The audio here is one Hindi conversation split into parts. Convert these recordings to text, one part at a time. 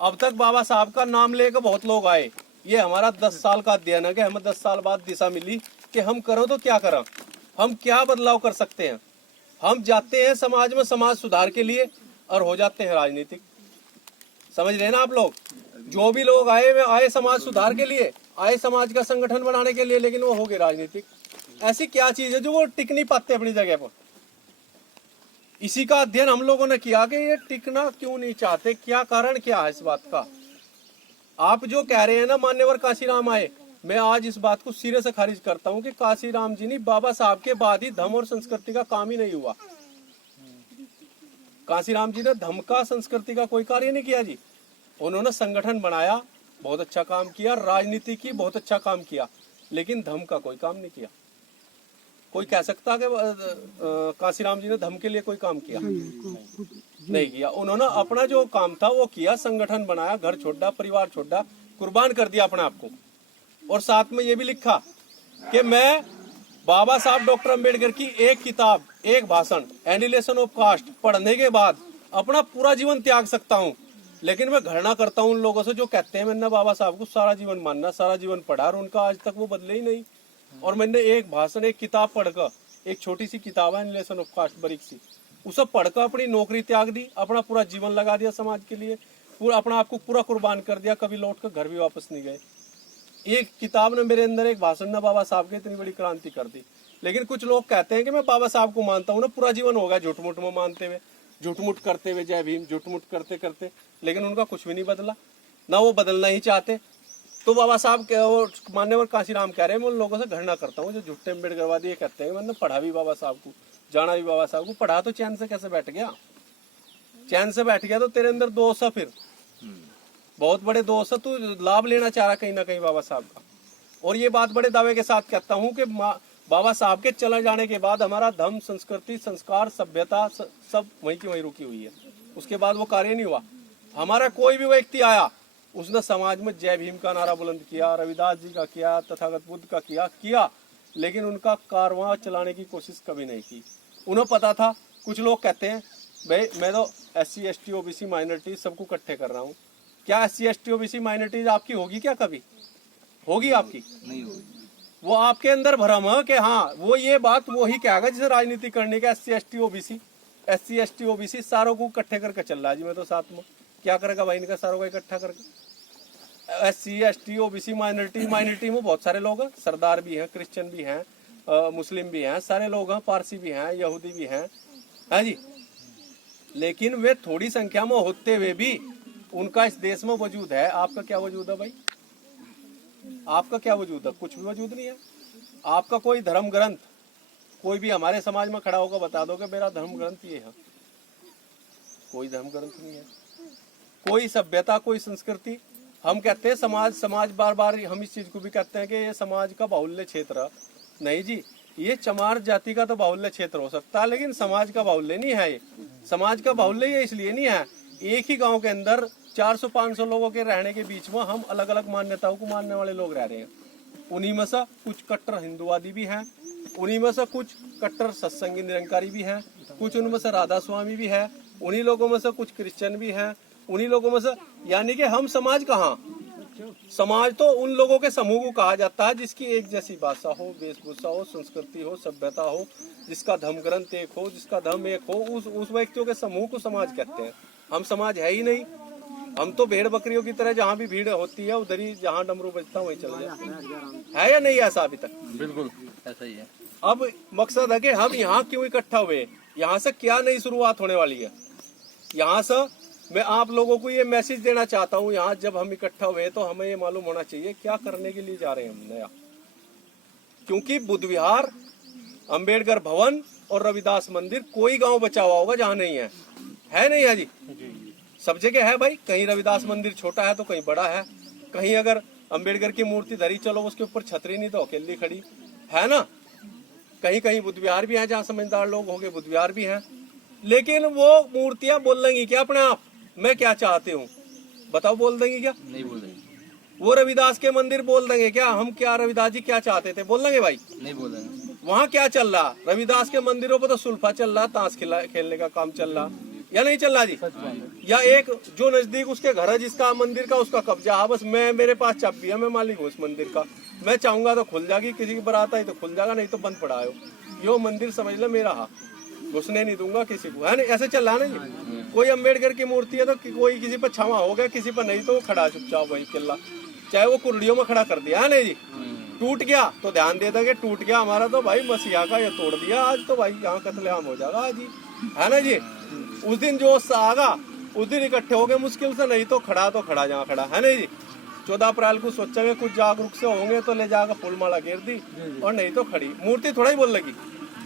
अब तक बाबा साहब का नाम लेकर बहुत लोग आए। ये हमारा 10 साल का अध्ययन है कि हमें 10 साल बाद दिशा मिली कि हम करो तो क्या करें, हम क्या बदलाव कर सकते हैं। हम जाते हैं समाज में समाज सुधार के लिए और हो जाते हैं राजनीतिक। समझ रहे ना आप लोग? जो भी लोग आए वे आए समाज सुधार के लिए, आए समाज का संगठन बनाने के लिए, लेकिन वो हो गए राजनीतिक। ऐसी क्या चीज है जो वो टिक नहीं पाते अपनी जगह पर? इसी का अध्ययन हम लोगों ने किया कि ये टिकना क्यों नहीं चाहते, क्या कारण क्या है इस बात का। आप जो कह रहे हैं ना मान्यवर काशीराम आए, मैं आज इस बात को सिरे से खारिज करता हूं कि काशीराम जी ने बाबा साहब के बाद ही धर्म और संस्कृति का काम ही नहीं हुआ। काशीराम जी ने धर्म का संस्कृति का कोई कार्य नहीं किया जी। उन्होंने संगठन बनाया, बहुत अच्छा काम किया, राजनीति की बहुत अच्छा काम किया, लेकिन धर्म का कोई काम नहीं किया। कोई कह सकता कि काशीराम जी ने धर्म के लिए कोई काम किया? नहीं किया। उन्होंने अपना जो काम था वो किया, संगठन बनाया, घर छोड़ा, परिवार छोड़ा, कुर्बान कर दिया अपने आप को। और साथ में ये भी लिखा कि मैं बाबा साहब डॉक्टर अंबेडकर की एक किताब, एक भाषण एनिहिलेशन ऑफ कास्ट पढ़ने के बाद अपना पूरा जीवन त्याग सकता हूँ, लेकिन मैं घृणा करता हूँ उन लोगों से जो कहते हैं मैंने बाबा साहब को सारा जीवन मानना, सारा जीवन पढ़ा, और उनका आज तक वो बदले ही नहीं। और मैंने एक भाषण, एक किताब पढ़कर, एक छोटी सी किताब है एनिहिलेशन ऑफ कास्ट, बारीक सी, उसे पढ़कर अपनी नौकरी त्याग दी, अपना पूरा जीवन लगा दिया समाज के लिए, पूरा अपना आप को पूरा कुर्बान कर दिया, कभी लौट कर घर भी वापस नहीं गए। एक किताब ने मेरे अंदर, एक भाषण ने बाबा साहब की इतनी बड़ी क्रांति कर दी। लेकिन कुछ लोग कहते हैं कि मैं बाबा साहब को मानता हूँ ना, पूरा जीवन हो गया झूठ मूठ में मानते हुए, झूठ मूठ करते हुए, जय भीम झूठ मूठ करते करते, लेकिन उनका कुछ भी नहीं बदला, ना वो बदलना ही चाहते। तो बाबा साहब के मान्यवर काशीराम कह रहे हैं मैं उन लोगों से घृणा करता हूँ जो झूठे अम्बेडकरवादी ये कहते हैं मैंने पढ़ा भी बाबा साहब को, जाना भी बाबा साहब को। पढ़ा तो चैन से कैसे बैठ गया? चैन से बैठ गया तो तेरे अंदर दोष है, फिर बहुत बड़े दोष है, तू लाभ लेना चाह रहा कहीं ना कहीं बाबा साहब का। और ये बात बड़े दावे के साथ कहता हूँ कि बाबा साहब के चले जाने के बाद हमारा धर्म, संस्कृति, संस्कार, सभ्यता सब वहीं की वहीं रुकी हुई है। उसके बाद वो कार्य नहीं हुआ। हमारा कोई भी व्यक्ति आया, उसने समाज में जय भीम का नारा बुलंद किया, रविदास जी का किया, तथागत बुद्ध का किया, लेकिन उनका कारवां चलाने की कोशिश कभी नहीं की। उन्हें पता था, कुछ लोग कहते हैं भाई मैं तो SC ST OBC माइनॉरिटी सबको इकट्ठे कर रहा हूँ। क्या SC ST OBC माइनॉरिटीज आपकी होगी? क्या कभी होगी आपकी? नहीं होगी। वो आपके अंदर भ्रम है कि हाँ वो ये बात वो ही कहेगा जिसे राजनीति करने का। SC ST OBC सारों को इकट्ठे करके चल रहा है जी। मैं तो साथ में क्या करेगा भाई इनका सारों को इकट्ठा करके? SC ST OBC माइनॉरिटी में बहुत सारे लोग हैं, सरदार भी हैं, क्रिश्चियन भी हैं, मुस्लिम भी हैं, सारे लोग हैं, पारसी भी हैं, यहूदी भी हैं, है जी। लेकिन वे थोड़ी संख्या में होते हुए भी उनका इस देश में वजूद है। आपका क्या वजूद है भाई? आपका क्या वजूद है? कुछ भी वजूद नहीं है। आपका कोई धर्म ग्रंथ, कोई भी हमारे समाज में खड़ा होकर बता दो कि मेरा धर्म ग्रंथ ये है, कोई धर्म ग्रंथ नहीं है। कोई सभ्यता, कोई संस्कृति। हम कहते हैं समाज बार बार हम इस चीज को भी कहते हैं कि ये समाज का बाहुल्य क्षेत्र। नहीं जी, ये चमार जाति का तो बाहुल्य क्षेत्र हो सकता है, लेकिन समाज का बाहुल्य नहीं है। ये समाज का बाहुल्य ये इसलिए नहीं है, एक ही गांव के अंदर 400-500 लोगों के रहने के बीच में हम अलग अलग मान्यताओं को मानने वाले लोग रह रहे हैं। उन्हीं में से कुछ कट्टर हिंदुवादी भी हैं, उन्हीं में से कुछ कट्टर सत्संगी निरंकारी भी हैं, कुछ उनमें से राधा स्वामी भी है, उन्हीं लोगों में से कुछ क्रिश्चियन भी हैं, उन्हीं लोगों में से। यानी कि हम समाज कहाँ? समाज तो उन लोगों के समूह को कहा जाता है जिसकी एक जैसी भाषा हो, वेशभूषा हो, संस्कृति हो, सभ्यता हो, जिसका धर्म ग्रंथ एक हो, जिसका धर्म एक हो, उस व्यक्तियों के समूह को समाज कहते हैं। हम समाज है ही नहीं। हम तो भेड़ बकरियों की तरह जहाँ भी भीड़ होती है उधर ही, जहाँ डमरू बजता वहीं चल जाए। है या नहीं ऐसा अभी तक? बिल्कुल ऐसा ही है। अब मकसद है कि हम यहाँ क्यों इकट्ठा हुए, यहाँ से क्या नई शुरुआत होने वाली है। यहाँ से मैं आप लोगों को ये मैसेज देना चाहता हूँ, यहाँ जब हम इकट्ठा हुए तो हमें ये मालूम होना चाहिए क्या करने के लिए जा रहे हैं हम नया। क्योंकि बुद्ध विहार, अंबेडकर भवन और रविदास मंदिर, कोई गांव बचा हुआ होगा जहाँ नहीं है नहीं है जी? सब जगह है भाई। कहीं रविदास मंदिर छोटा है तो कहीं बड़ा है, कहीं अगर अंबेडकर की मूर्ति धरी चलो उसके ऊपर छतरी नहीं तो अकेली खड़ी है ना। कहीं कहीं बुद्ध विहार भी है, जहाँ समझदार लोग होंगे बुद्ध विहार भी है। लेकिन वो मूर्तियां बोल देंगी क्या अपने आप मैं क्या चाहते हूँ? बताओ, बोल देंगे क्या? नहीं बोल देंगे। वो रविदास के मंदिर बोल देंगे क्या हम क्या रविदास जी क्या चाहते थे? बोल देंगे भाई? नहीं बोल देंगे। वहाँ क्या चल रहा? रविदास के मंदिरों पर तो सुल्फा चल रहा, ताश खेलने का काम चल रहा, या नहीं चल रहा जी? या एक जो नजदीक उसके घर है जिसका मंदिर का उसका कब्जा, हाँ बस मैं मेरे पास चाबी है, मैं मालिक हूँ उस मंदिर का, मैं चाहूंगा तो खुल जाएगी, किसी की बारात आई तो खुल जाएगा, नहीं तो बंद पड़ा है यो मंदिर समझ लो मेरा, हाँ घुसने नहीं दूंगा किसी को, है ना? ऐसे चल रहा है ना जी। कोई अम्बेडकर की मूर्ति है तो कोई किसी पर क्षमा हो गया, किसी पर नहीं तो वो खड़ा चुपचाप वही किला, चाहे वो कुर्डियों में खड़ा कर दिया है नहीं जी। टूट गया तो ध्यान देता कि टूट गया हमारा तो भाई मसीहा का ये तोड़ दिया, आज तो भाई यहाँ कत्लेआम हो जाएगा आज ही, है ना जी। उस दिन जो आगा उस दिन इकट्ठे हो गए मुश्किल से, नहीं तो खड़ा जहाँ खड़ा, है ना जी। 14 अप्रैल को सोचेंगे कुछ जागरूक से होंगे तो ले जाकर फूल माला गिर दी, और नहीं तो खड़ी मूर्ति थोड़ा ही बोल लगी,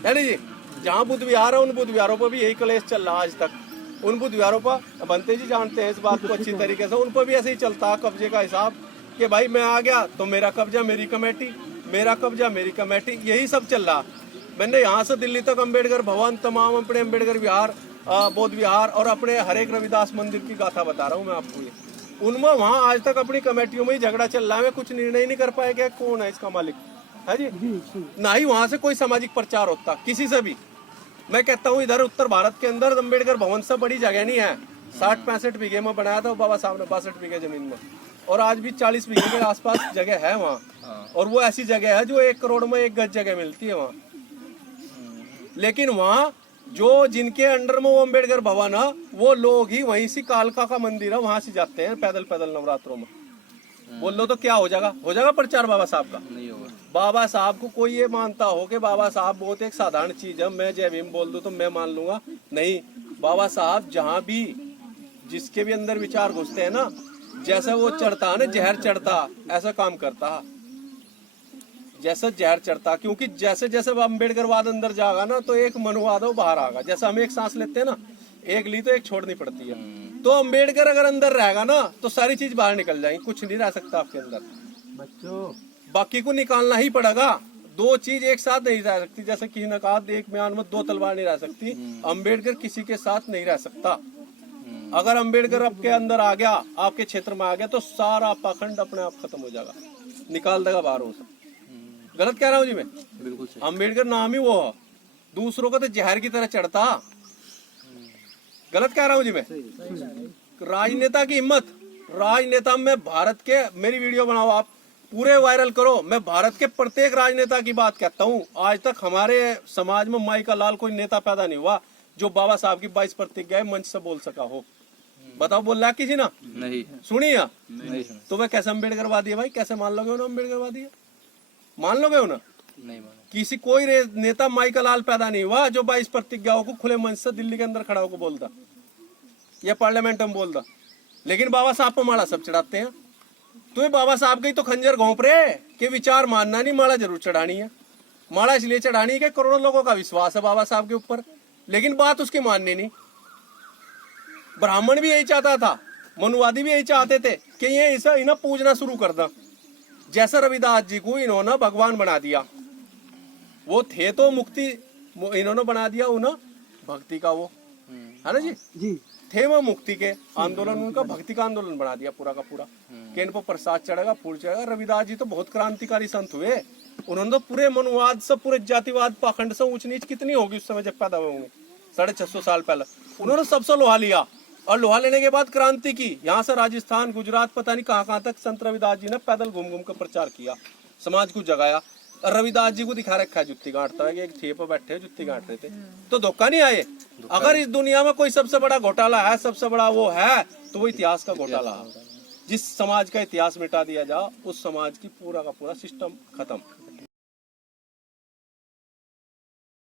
है ना जी। जहाँ बुद्ध विहार है उन बुद्ध विहारों पर भी यही कलेश चल रहा है आज तक। उन बुद्ध विहारों पर बनते जी जानते हैं इस बात को अच्छी तरीके से, उन पर भी ऐसे ही चलता है कब्जे का हिसाब कि भाई मैं आ गया तो मेरा कब्जा मेरी कमेटी, मेरा कब्जा मेरी कमेटी, यही सब चल रहा। मैंने यहाँ से दिल्ली तक अम्बेडकर भवन, तमाम अपने अम्बेडकर विहार, बौद्ध विहार और अपने हरेक रविदास मंदिर की गाथा बता रहा हूँ मैं आपको। ये उनमें वहाँ आज तक अपनी कमेटियों में ही झगड़ा चल रहा है, मैं कुछ निर्णय नहीं कर पाया कि कौन है इसका मालिक, है जी। ना ही वहाँ से कोई सामाजिक प्रचार होता किसी से भी। मैं कहता हूँ इधर उत्तर भारत के अंदर अम्बेडकर भवन से बड़ी जगह नहीं है, 60-65 बीघे में बनाया था बाबा साहब ने, 62 बीघे जमीन में, और आज भी 40 बीघे के आसपास जगह है वहाँ, और वो ऐसी जगह है जो 1 करोड़ में 1 गज जगह मिलती है वहाँ। लेकिन वहाँ जो जिनके अंडर में वो अम्बेडकर भवन है वो लोग ही वहीं से कालका का मंदिर है वहां से जाते हैं पैदल पैदल नवरात्रों में। बोल लो तो क्या हो जाएगा प्रचार बाबा साहब का? नहीं होगा। बाबा साहब को कोई ये मानता हो कि बाबा साहब बहुत एक साधारण चीज है, मैं जय भीम बोल दूं तो मैं मान लूंगा, नहीं। बाबा साहब जहाँ भी जिसके भी अंदर विचार घुसते हैं ना, जैसा वो चढ़ता है ना जहर चढ़ता, ऐसा काम करता है जैसा जहर चढ़ता। क्योंकि जैसे जैसे अम्बेडकरवाद अंदर जाएगा ना तो एक मनुवाद वो बाहर आएगा। जैसा हम एक सांस लेते हैं ना, एक ली तो एक छोड़नी पड़ती है, तो अम्बेडकर अगर अंदर रहेगा ना तो सारी चीज बाहर निकल जाएगी, कुछ नहीं रह सकता आपके अंदर बच्चों, बाकी को निकालना ही पड़ेगा। 2 चीज एक साथ नहीं रह सकती, जैसे किसी ने कहा एक म्यान में 2 तलवार नहीं रह सकती, अम्बेडकर किसी के साथ नहीं रह सकता। अगर अम्बेडकर आपके अंदर आ गया, आपके क्षेत्र में आ गया, तो सारा पाखंड अपने आप खत्म हो जाएगा, निकाल देगा बाहर उसे। गलत कह रहा हूँ जी मैं? बिल्कुल। अम्बेडकर नाम ही वो है, दूसरों को तो जहर की तरह चढ़ता। गलत कह रहा हूँ जी मैं? राजनेता की हिम्मत, राजनेता में भारत के, मेरी वीडियो बनाओ आप, पूरे वायरल करो, मैं भारत के प्रत्येक राजनेता की बात कहता हूँ। आज तक हमारे समाज में माई का लाल कोई नेता पैदा नहीं हुआ जो बाबा साहब की 22 प्रतिज्ञाएं मंच से बोल सका हो। बताओ बोल रहा किसी ना? नहीं सुनी है? नहीं। तो वह कैसे अम्बेडकरवादी है भाई? कैसे मान लोगे उन्हें अम्बेडकरवादी है? मान लोगे उन्हें? नहीं मानो। किसी कोई नेता माई का लाल पैदा नहीं हुआ जो 22 प्रतिज्ञाओं को खुले मंच से दिल्ली के अंदर खड़ा होकर बोलता या पार्लियामेंट में बोलता। लेकिन बाबा साहब पर माला सब चढ़ाते हैं। तो ये बाबा साहब की तो खंजर घोंप रहे कि विचार मानना नहीं, माला जरूर चढ़ानी है। माला इसलिए चढ़ानी है कि करोड़ों लोगों का विश्वास है बाबा साहब के ऊपर, लेकिन बात उसकी माननी नहीं। ब्राह्मण भी यही चाहता था, मनुवादी भी यही चाहते थे कि ये इसे इन्हें पूजना शुरू कर दा। जैसे रविदास जी को इन्होंने भगवान बना दिया, वो थे तो मुक्ति, इन्होंने बना दिया उन्हें भक्ति का, वो है ना जी थे वो मुक्ति के आंदोलन, उनका भक्ति का आंदोलन बना दिया पूरा का पूरा कि इन पर प्रसाद चढ़ेगा, फूल चढ़ेगा। रविदास जी तो बहुत क्रांतिकारी संत हुए, उन्होंने तो पूरे मनुवाद से, पूरे जातिवाद पाखंड से, ऊंच नीच कितनी होगी उस समय जब पैदा हुए होंगे 650 साल पहले, उन्होंने सबसे लोहा लिया। और लोहा लेने के बाद क्रांति की, यहाँ से राजस्थान, गुजरात, पता नहीं कहाँ तक संत रविदास जी ने पैदल घूम घूम कर प्रचार किया, समाज को जगाया। और रविदास जी को दिखा रखा है जुत्ती गांठता है कि एक ठेप पर बैठे जुत्ती गांठ रहे थे, तो धोखा नहीं आए। अगर इस दुनिया में कोई सबसे बड़ा घोटाला है, सबसे बड़ा वो है, तो वो इतिहास का घोटाला है। जिस समाज का इतिहास मिटा दिया जा, उस समाज की पूरा का पूरा सिस्टम खत्म।